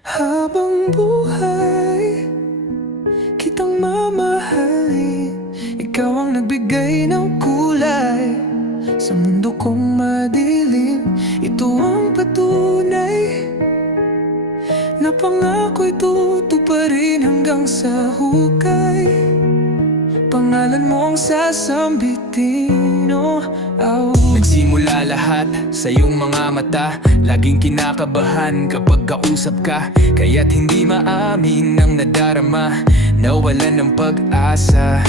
Habang buhay, kitang mamahalin. Ikaw ang nagbigay ng kulay sa mundo kong madilim. Ito ang patunay na pangako'y tutuparin hanggang sa hukay. Pangalan mo ang sasambitin, oh, oh. Nagsimula lahat sa iyong mga mata. Laging kinakabahan kapag kausap ka, kaya't hindi maamin ang nadarama. Nawalan ng pag-asa,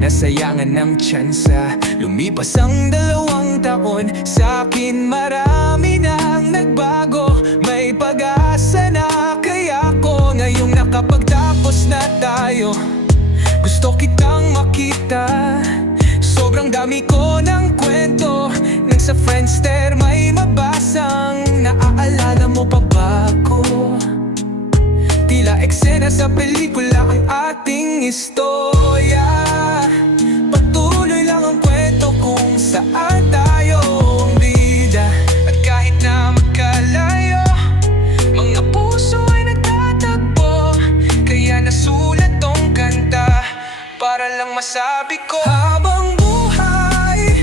nasayangan ng tsansa. Lumipas ang 2 taon, sa'kin marami nang nagbago. May pag-asa na, kaya ko ngayong nakapagtapos na tayo. Gusto kitang makita, sobrang dami ko ng kwento. Nang sa Friendster may mabasang, naaalala mo pa ba ko? Tila eksena sa pelikula ang ating istorya. Patuloy lang ang kwento kung saan tayo ang bida. At kahit na magkalayo, mga puso ay nagtatagpo. Kaya nasulat tong kanta para lang masabi ko, habang buhay,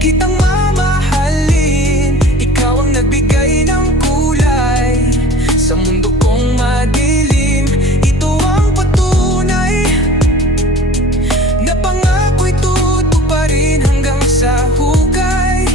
kitang mamahalin. Ikaw ang nagbigay ng kulay sa mundo kong madilim. Ito ang patunay na pangako'y tutuparin hanggang sa hukay.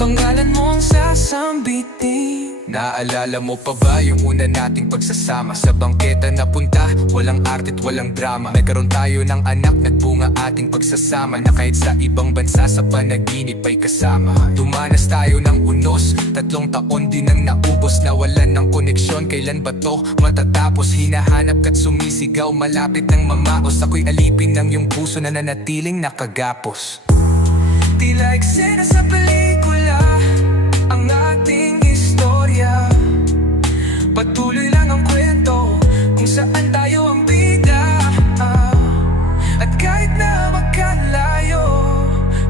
Pangalan mo ang sasambitin. Naalala mo pa ba yung una nating pagsasama? Sa bangketa na punta, walang arte't walang drama. Nagkaroon tayo ng anak, nagbunga ating pagsasama. Na kahit sa ibang bansa sa panaginip ay kasama. Dumanas tayo ng unos, 3 taon din ang naubos. Nawalan ng koneksyon, kailan ba to matatapos? Hinahanap ka't sumisigaw, malapit ng mamaos. Ako'y alipin ng iyong puso na nanatiling nakagapos. Tila eksena sa pelikula ang ating istorya. Patuloy lang ang kwento kung saan tayo ang bida. At kahit na magkalayo,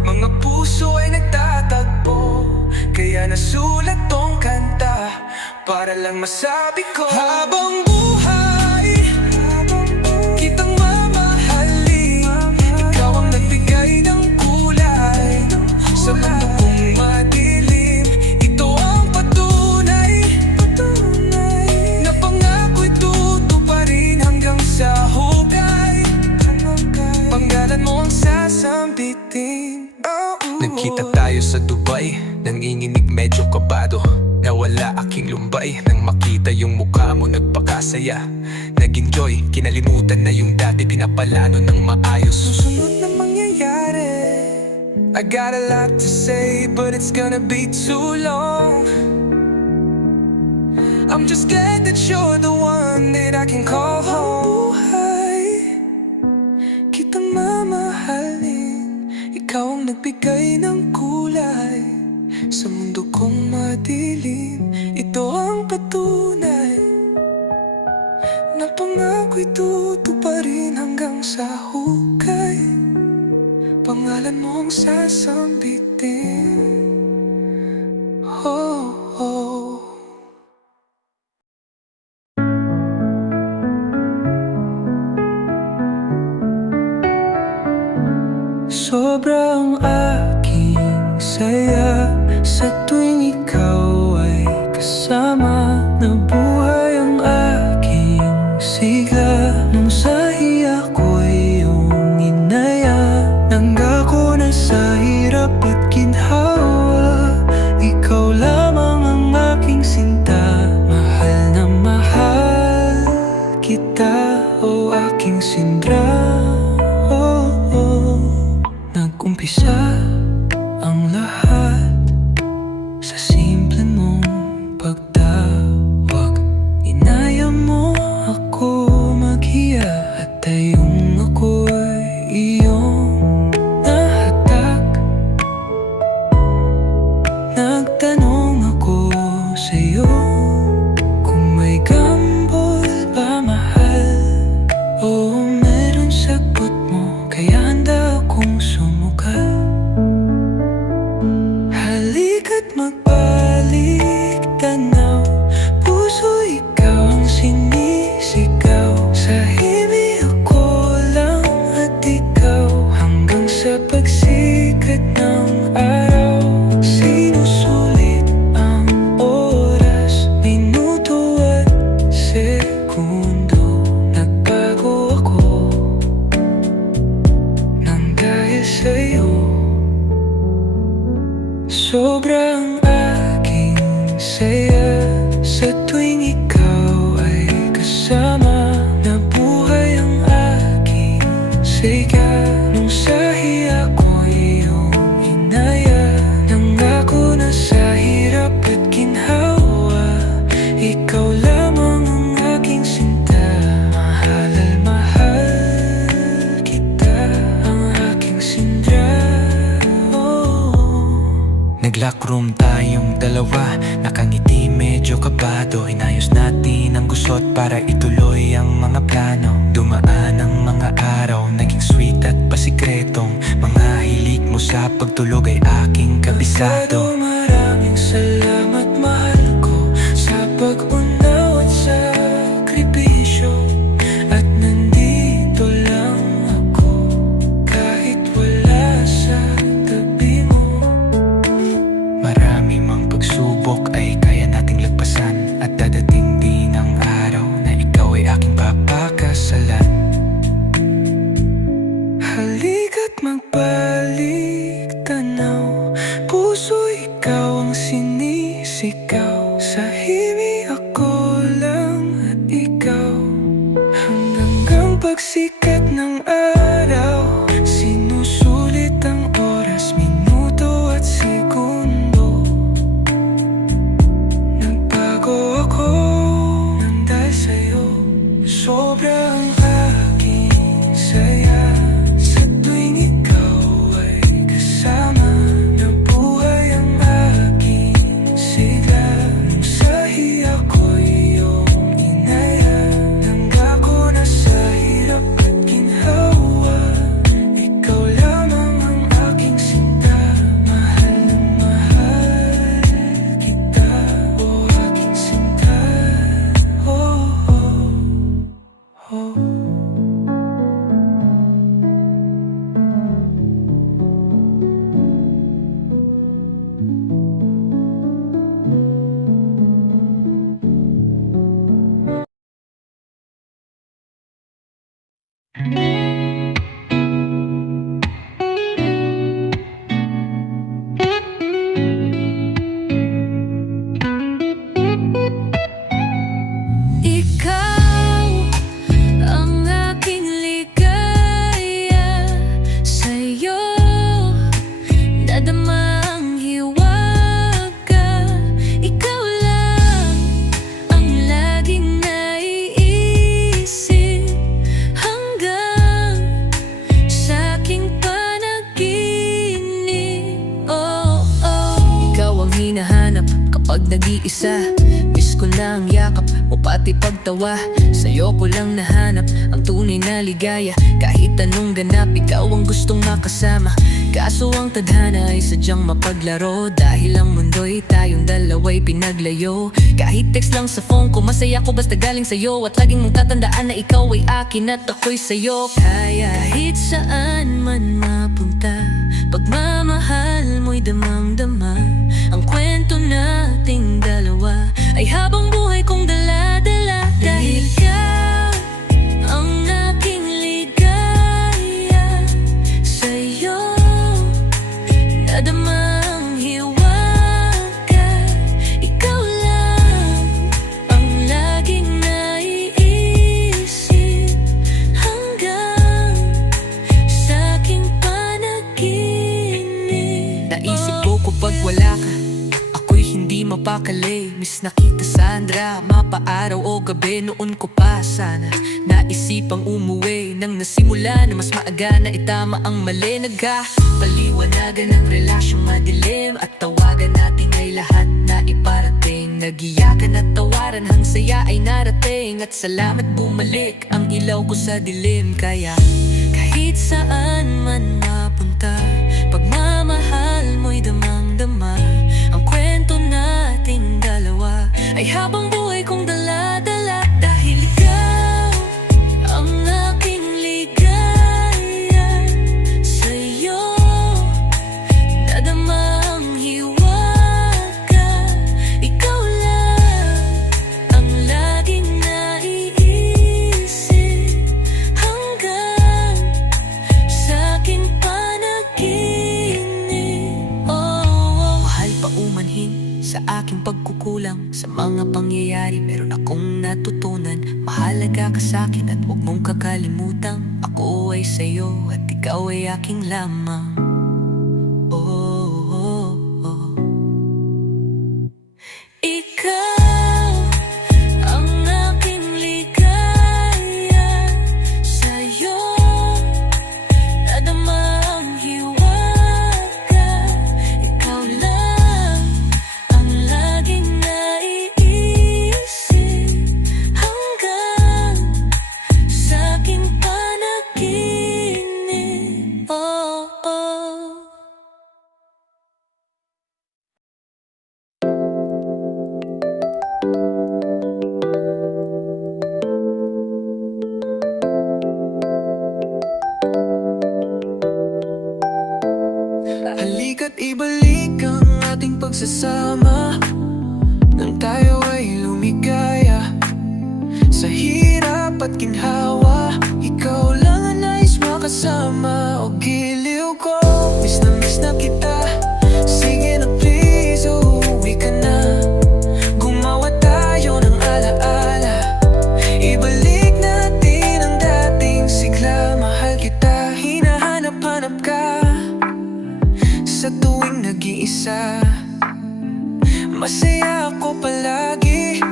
mga puso ay nagtatagpo. Kaya nasulat tong kanta para lang masabi ko, habang buhay, kitang mamahalin. Ikaw ang nagbigay ng kulay sa mundo kong madilim. Ito ang patunay na pangako'y tutuparin hanggang sa hukay. Pangalan mo ang sasambitin. Nagkita tayo sa Dubai, nanginginig medyo kabado. Nawala aking lumbay nang makita yung mukha mo, nagpakasaya. Nag-enjoy, kinalimutan na yung dati pinapalano ng maayos. Susunod na mangyayari, I got a lot to say, but it's gonna be too long. I'm just glad that you're the one that I can call home. Buhay, kitang mamahalin. Ikaw ang nagbigay ng kulay sa mundo kong madilim. Ito ang patunay na pangako'y tutuparin hanggang sa hukay. Pangalan mo ang sasambitin. Oh, oh. Sobrang aking saya sa tuwing ikaw ay kasama. Nabuhay ang aking sigla nung sa hiya ko'y iyong inaya. Nanggako na sa hirap at ginhawa, ikaw lamang ang aking sinta. Mahal na mahal kita, o aking sindra. Oh, oh. Nag-umpisa ang lahat sa simple mong pagtawag. Inaya mo ako maghiya at tayong ako'y iyong nahatak. Nagtanong ako sa'yo kung may gambol ba mahal, o meron sagot mo, kaya handa akong sumugal. Halika't magbalik tanaw, sikat ng araw. Sinusulit ang oras, minuto at segundo. Nagbago ako nang dahil sa'yo. Sobrang aking saya sa tuwing ikaw ay kasama. Nabuhay ang aking siga nung sahi ako iyong inaya. Nangako na sa hirap at ginhawa, ikaw lamang ang aking sinta. Mahal kita, ang aking sindra. Nag-lockroom tayong dalawa, nakangiti medyo kabado. Inayos natin ang gusot para ituloy ang mga plano. Dumaan ang mga araw, naging sweet at pasikretong mga hilig mo sa pagtulog ay aking kabisado. Maraming salamat mahal ko sa pag-unaw at sakripisyo. At nandito lang ako kahit wala sa tabi mo. Marami mang pagsubok ay kaya nating lagpasan, at dadating din ang araw na ikaw ay aking papakasalan. Halika't magbalik tanaw, puso ikaw ang sinisigaw. Sa himi ako lang at ikaw, hanggang pagsikat ng araw. Sinusulit ang oras, minuto at segundo. Nagbago ako nang dahil sa'yo. Sobrang aking saya sa tuwing ikaw ay kasama. Nabuhay ang aking sigla nung sahi ako iyong inaya. Nangako na sa hirap at ginhawa, ikaw lamang ang aking sinta. Mahal na mahal kita, o aking sinta. Oh, oh, oh. Ikaw ang aking ligaya, sa'yo dadama ang hiwaga. Ikaw lang ang laging naiisip hanggang sa aking panaginip. Oh, oh. Ikaw ang hinahanap kapag nag-iisa. Miss ko na ang yakap mo pati pagtawa. Sa'yo ko lang nahanap ang tunay na ligaya. Kahit anong ganap, ikaw ang gustong makasama. Kaso ang tadhana ay sadyang mapaglaro, dahil ang mundo'y tayong dalawa'y pinaglayo. Kahit text lang sa phone ko, masaya ko basta galing sa'yo. At laging mong tatandaan na ikaw ay akin at ako'y sa'yo. Kaya kahit saan man mapunta, pagmamahal mo'y damang-dama. Ang kwento nating dalawa ay habang buhay kong dala-dala. Dahil ikaw ang aking ligaya, sa'yo nadama ang hiwaga. Ikaw lang ang laging naiisip hanggang sa aking panaginip. Naisip ko kapag wala ka, ako'y hindi mapakali. Miss na kita Sandra, mapaaraw o gabi. Noon ko pa sana naisipang umuwi, nang nasimula na mas maaga na itama ang mali. Nagkapaliwanagan ang relasyong madilim, at tawagan natin ay lahat na iparating. Nagiyakan at tawaran, hang saya ay narating. At salamat bumalik ang ilaw ko sa dilim. Kaya kahit saan man mapunta, pagmamahal mo'y damang-dama. Ang kwento nating dalawa ay habang buhay kong dala-dala. Dahil ikaw ang aking ligaya, sa'yo sa aking pagkukulang. Sa mga pangyayari meron akong natutunan. Mahalaga ka sa'kin at huwag mong kakalimutan. Ako ay sa'yo at ikaw ay aking lamang. Ikaw ang aking ligaya. Sa'yo nadama ang hiwaga. Ikaw lang ang laging naiisip hanggang sa aking panaginip. Oh, oh. Halika't ibalik ang ating pagsasama nang tayo ay lumigaya. Sa hirap at ginhawa, ikaw lang ang nais makasama. O giliw ko, miss na kita. Sige na please, uuwi ka na. Gumawa tayo ng alaala. Ibalik natin ang dating sigla. Mahal kita, hinahanap-hanap ka sa tuwing nag-iisa. Masaya ako palagi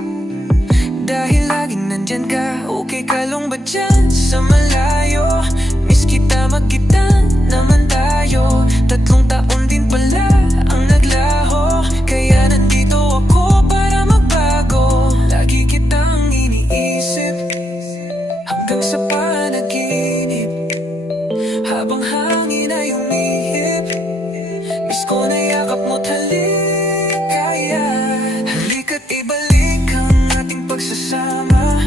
dahil laging nandyan ka. Okay ka lang ba dyan sa malayo? Miss kita, magkita naman tayo. 3 taon din pala ang naglaho, kaya nandito ako para magbago. Lagi kitang iniisip hanggang sa panaginip, habang hangin ay umihip. Miss ko na yakap mo't halikaya. Halika't ibalik ang ating pagsasama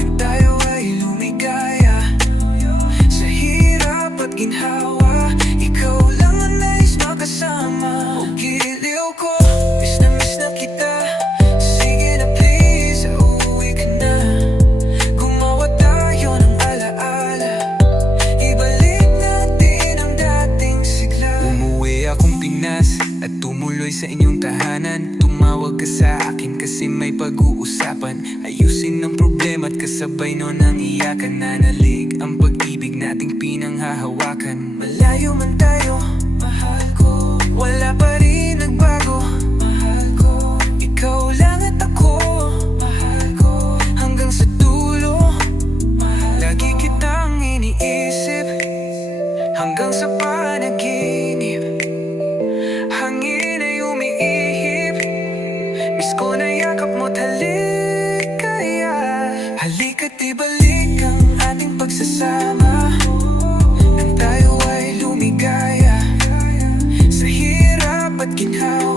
nang tayo ay lumigaya. Sa hirap at ginhawa, ikaw lang ang nais makasama. O giliw ko, miss na kita. Sige na please, uuwi ka na. Gumawa tayo ng alaala. Ibalik natin ang dating sigla. Umuwi akong Pinas at tumuloy sa inyong tahanan. Tumawag ka sa akin kasi may pag-uusapan. Ayusin ang problema at kasabay nun ang iyakan. Nanalig ang pag-ibig nating pinanghahawakan. Malayo man tayo, mahal ko, wala pa rin nagbago. Mahal ko, ikaw lang at ako. Mahal ko, hanggang sa dulo. Lagi kitang iniisip hanggang sa panaginip. Hangin ay umiihip, miss ko na yakap mo't halikaya. Halika't ibalik ang ating pagsasama nang tayo ay lumigaya. Sa hirap at ginhawa,